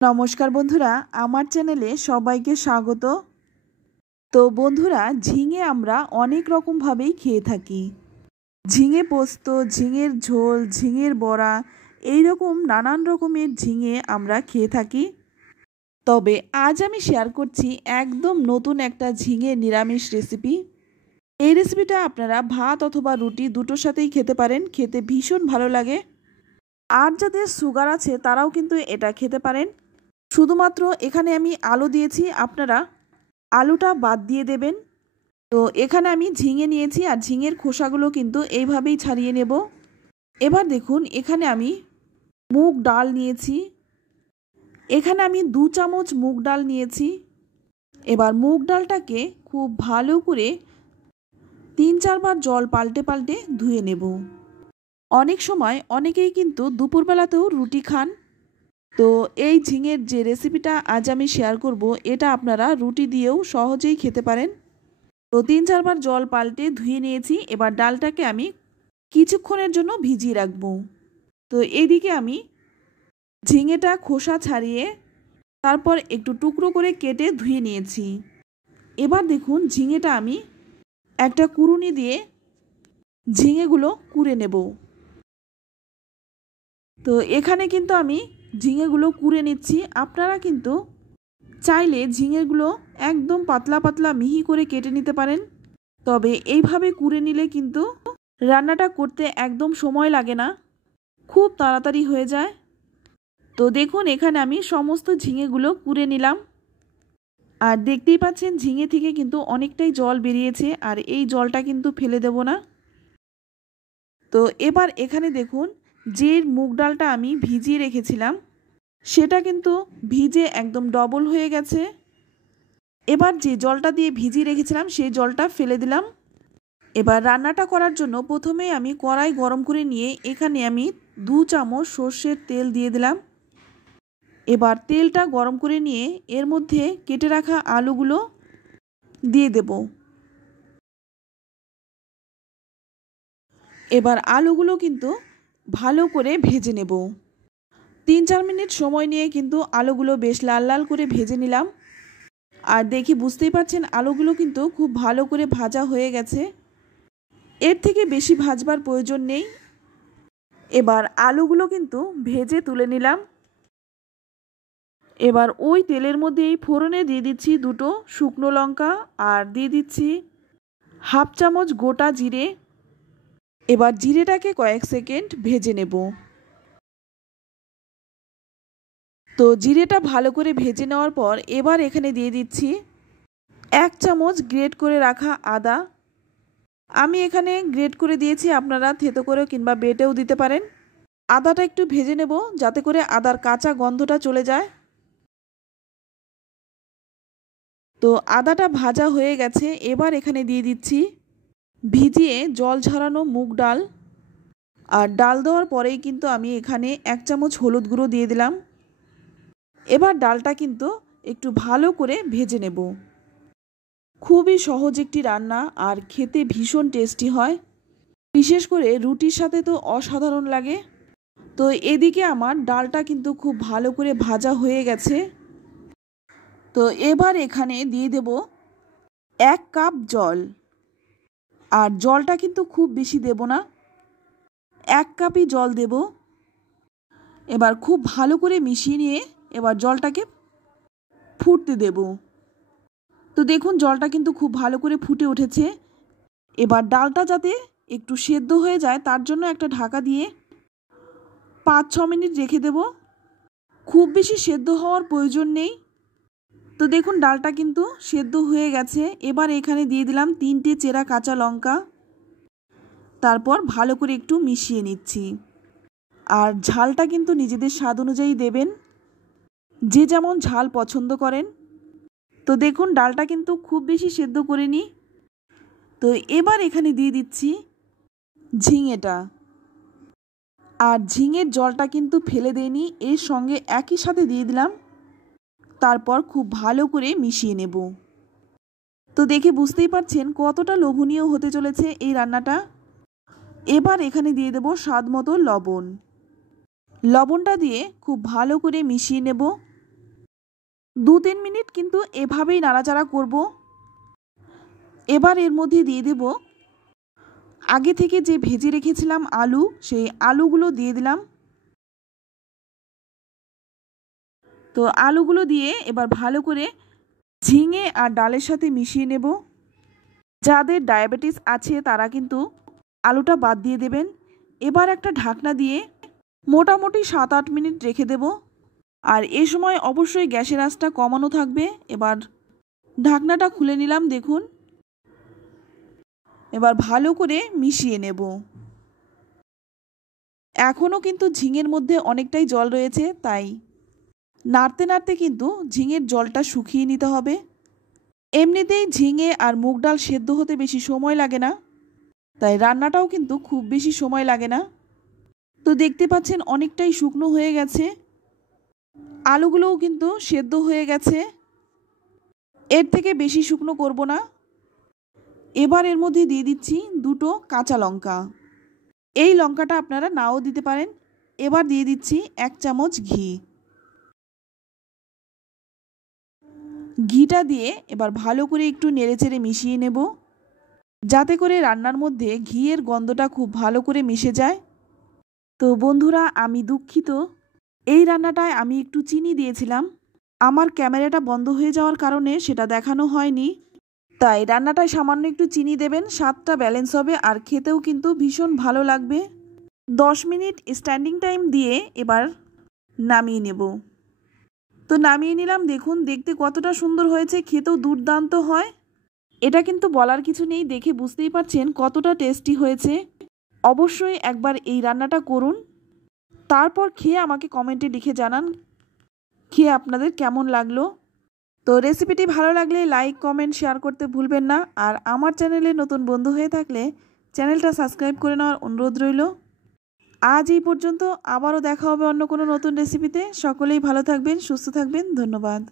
নমস্কার বন্ধুরা, আমার চ্যানেলে সবাইকে স্বাগত। তো বন্ধুরা, ঝিঙে আমরা অনেক রকমভাবেই খেয়ে থাকি। ঝিঙে পোস্ত, ঝিঙের ঝোল, ঝিঙের বড়া, এই রকম নানান রকমের ঝিঙে আমরা খেয়ে থাকি। তবে আজ আমি শেয়ার করছি একদম নতুন একটা ঝিঙে নিরামিষ রেসিপি। এই রেসিপিটা আপনারা ভাত অথবা রুটি দুটোর সাথেই খেতে পারেন, খেতে ভীষণ ভালো লাগে। আর যাদের সুগার আছে তারাও কিন্তু এটা খেতে পারেন। শুধুমাত্র এখানে আমি আলু দিয়েছি, আপনারা আলুটা বাদ দিয়ে দেবেন। তো এখানে আমি ঝিঙে নিয়েছি আর ঝিঙের খোসাগুলো কিন্তু এইভাবেই ছাড়িয়ে নেব। এবার দেখুন, এখানে আমি মুগ ডাল নিয়েছি। এখানে আমি 2 চামচ মুগ ডাল নিয়েছি। এবার মুগ ডালটাকে খুব ভালো করে 3-4 বার জল পাল্টে পাল্টে ধুয়ে নেব। অনেক সময় অনেকেই কিন্তু দুপুরবেলাতেও রুটি খান। তো এই ঝিঙের যে রেসিপিটা আজ আমি শেয়ার করব, এটা আপনারা রুটি দিয়েও সহজেই খেতে পারেন। তো 3-4 বার জল পাল্টে ধুয়ে নিয়েছি। এবার ডালটাকে আমি কিছুক্ষণের জন্য ভিজিয়ে রাখব। তো এইদিকে আমি ঝিঙেটা খোসা ছাড়িয়ে তারপর একটু টুকরো করে কেটে ধুয়ে নিয়েছি। এবার দেখুন, ঝিঙেটা আমি একটা কুড়ুনি দিয়ে ঝিঙেগুলো কুড়ে নেব। তো এখানে কিন্তু আমি ঝিঙেগুলো কুড়ে নিচ্ছি। আপনারা কিন্তু চাইলে ঝিঙেগুলো একদম পাতলা পাতলা মিহি করে কেটে নিতে পারেন। তবে এইভাবে কুড়ে নিলে কিন্তু রান্নাটা করতে একদম সময় লাগে না, খুব তাড়াতাড়ি হয়ে যায়। তো দেখুন, এখানে আমি সমস্ত ঝিঙেগুলো কুড়ে নিলাম। আর দেখতেই পাচ্ছেন ঝিঙে থেকে কিন্তু অনেকটাই জল বেরিয়েছে, আর এই জলটা কিন্তু ফেলে দেব না। তো এবার এখানে দেখুন, যে মুগ ডালটা আমি ভিজিয়ে রেখেছিলাম সেটা কিন্তু ভিজে একদম ডবল হয়ে গেছে। এবার যে জলটা দিয়ে ভিজিয়ে রেখেছিলাম সেই জলটা ফেলে দিলাম। এবার রান্নাটা করার জন্য প্রথমে আমি কড়াই গরম করে নিয়ে এখানে আমি 2 চামচ সর্ষের তেল দিয়ে দিলাম। এবার তেলটা গরম করে নিয়ে এর মধ্যে কেটে রাখা আলুগুলো দিয়ে দেব। এবার আলুগুলো কিন্তু ভালো করে ভেজে নেব। 3-4 মিনিট সময় নিয়ে কিন্তু আলুগুলো বেশ লাল লাল করে ভেজে নিলাম। আর দেখি বুঝতেই পারছেন আলুগুলো কিন্তু খুব ভালো করে ভাজা হয়ে গেছে। এর থেকে বেশি ভাজবার প্রয়োজন নেই। এবার আলুগুলো কিন্তু ভেজে তুলে নিলাম। এবার ওই তেলের মধ্যেই ফোড়নে দিয়ে দিচ্ছি 2টো শুকনো লঙ্কা আর দিয়ে দিচ্ছি 1/2 চামচ গোটা জিরে। এবার জিরেটাকে কয়েক সেকেন্ড ভেজে নেব। তো জিরেটা ভালো করে ভেজে নেওয়ার পর এবার এখানে দিয়ে দিচ্ছি 1 চামচ গ্রেট করে রাখা আদা। আমি এখানে গ্রেট করে দিয়েছি, আপনারা থেতো করে কিংবা বেটেও দিতে পারেন। আদাটা একটু ভেজে নেব যাতে করে আদার কাঁচা গন্ধটা চলে যায়। তো আদাটা ভাজা হয়ে গেছে। এবার এখানে দিয়ে দিচ্ছি ভিজিয়ে জল ঝরানো মুগ ডাল। আর ডাল দেওয়ার পরেই কিন্তু আমি এখানে 1 চামচ হলুদ গুঁড়ো দিয়ে দিলাম। এবার ডালটা কিন্তু একটু ভালো করে ভেজে নেব। খুবই সহজ একটি রান্না আর খেতে ভীষণ টেস্টি হয়, বিশেষ করে রুটির সাথে তো অসাধারণ লাগে। তো এদিকে আমার ডালটা কিন্তু খুব ভালো করে ভাজা হয়ে গেছে। তো এবার এখানে দিয়ে দেব 1 কাপ জল। আর জলটা কিন্তু খুব বেশি দেব না, 1 কাপই জল দেব। এবার খুব ভালো করে মিশিয়ে নিয়ে এবার জলটাকে ফুটতে দেব। তো দেখুন, জলটা কিন্তু খুব ভালো করে ফুটে উঠেছে। এবার ডালটা যাতে একটু সেদ্ধ হয়ে যায় তার জন্য একটা ঢাকা দিয়ে 5-6 মিনিট রেখে দেব। খুব বেশি সেদ্ধ হওয়ার প্রয়োজন নেই। তো দেখুন, ডালটা কিন্তু সেদ্ধ হয়ে গেছে। এবার এখানে দিয়ে দিলাম 3টে চেরা কাঁচা লঙ্কা। তারপর ভালো করে একটু মিশিয়ে নিচ্ছি। আর ঝালটা কিন্তু নিজেদের স্বাদ অনুযায়ী দেবেন, যে যেমন ঝাল পছন্দ করেন। তো দেখুন, ডালটা কিন্তু খুব বেশি সেদ্ধ করিনি। তো এবার এখানে দিয়ে দিচ্ছি ঝিঙেটা। আর ঝিঙের জলটা কিন্তু ফেলে দেইনি, এর সঙ্গে একই সাথে দিয়ে দিলাম। তারপর খুব ভালো করে মিশিয়ে নেব। তো দেখে বুঝতেই পারছেন কতটা লোভনীয় হতে চলেছে এই রান্নাটা। এবার এখানে দিয়ে দেব স্বাদ মতো লবণ। লবণটা দিয়ে খুব ভালো করে মিশিয়ে নেব। 2-3 মিনিট কিন্তু এভাবেই নাড়াচাড়া করব। এবার এর মধ্যে দিয়ে দেব আগে থেকে যে ভেজে রেখেছিলাম আলু, সেই আলুগুলো দিয়ে দিলাম। তো আলুগুলো দিয়ে এবার ভালো করে ঝিঙে আর ডালের সাথে মিশিয়ে নেব। যাদের ডায়াবেটিস আছে তারা কিন্তু আলুটা বাদ দিয়ে দেবেন। এবার একটা ঢাকনা দিয়ে মোটামুটি 7-8 মিনিট রেখে দেব। আর এই সময় অবশ্যই গ্যাসের আঁচটা কমানো থাকবে। এবার ঢাকনাটা খুলে নিলাম, দেখুন। এবার ভালো করে মিশিয়ে নেব। এখনও কিন্তু ঝিঙের মধ্যে অনেকটাই জল রয়েছে, তাই নাড়তে নাড়তে কিন্তু ঝিঙের জলটা শুকিয়ে নিতে হবে। এমনিতেই ঝিঙে আর মুগ ডাল সেদ্ধ হতে বেশি সময় লাগে না, তাই রান্নাটাও কিন্তু খুব বেশি সময় লাগে না। তো দেখতে পাচ্ছেন অনেকটাই শুকনো হয়ে গেছে, আলুগুলোও কিন্তু সেদ্ধ হয়ে গেছে। এর থেকে বেশি শুকনো করব না। এবার এর মধ্যে দিয়ে দিচ্ছি 2টো কাঁচা লঙ্কা। এই লঙ্কাটা আপনারা নাও দিতে পারেন। এবার দিয়ে দিচ্ছি 1 চামচ ঘি। ঘিটা দিয়ে এবার ভালো করে একটু নেড়েচেড়ে মিশিয়ে নেব, যাতে করে রান্নার মধ্যে ঘিয়ের গন্ধটা খুব ভালো করে মিশে যায়। তো বন্ধুরা, আমি দুঃখিত, এই রান্নাটায় আমি একটু চিনি দিয়েছিলাম। আমার ক্যামেরাটা বন্ধ হয়ে যাওয়ার কারণে সেটা দেখানো হয়নি। তাই রান্নাটায় সামান্য একটু চিনি দেবেন, স্বাদটা ব্যালেন্স হবে আর খেতেও কিন্তু ভীষণ ভালো লাগবে। 10 মিনিট স্ট্যান্ডিং টাইম দিয়ে এবার নামিয়ে নেব। তো নামিয়ে নিলাম, দেখুন দেখতে কতটা সুন্দর হয়েছে, খেতেও দুর্দান্ত হয়। এটা কিন্তু বলার কিছু নেই, দেখে বুঝতেই পারছেন কতটা টেস্টি হয়েছে। অবশ্যই একবার এই রান্নাটা করুন, তারপর খেয়ে আমাকে কমেন্টে লিখে জানান খেয়ে আপনাদের কেমন লাগলো। তো রেসিপিটি ভালো লাগলে লাইক, কমেন্ট, শেয়ার করতে ভুলবেন না। আর আমার চ্যানেলে নতুন বন্ধু হয়ে থাকলে চ্যানেলটা সাবস্ক্রাইব করে নেওয়ার অনুরোধ রইল। আজ এই পর্যন্ত, আবারও দেখা হবে অন্য কোনো নতুন রেসিপিতে। সকলেই ভালো থাকবেন, সুস্থ থাকবেন। ধন্যবাদ।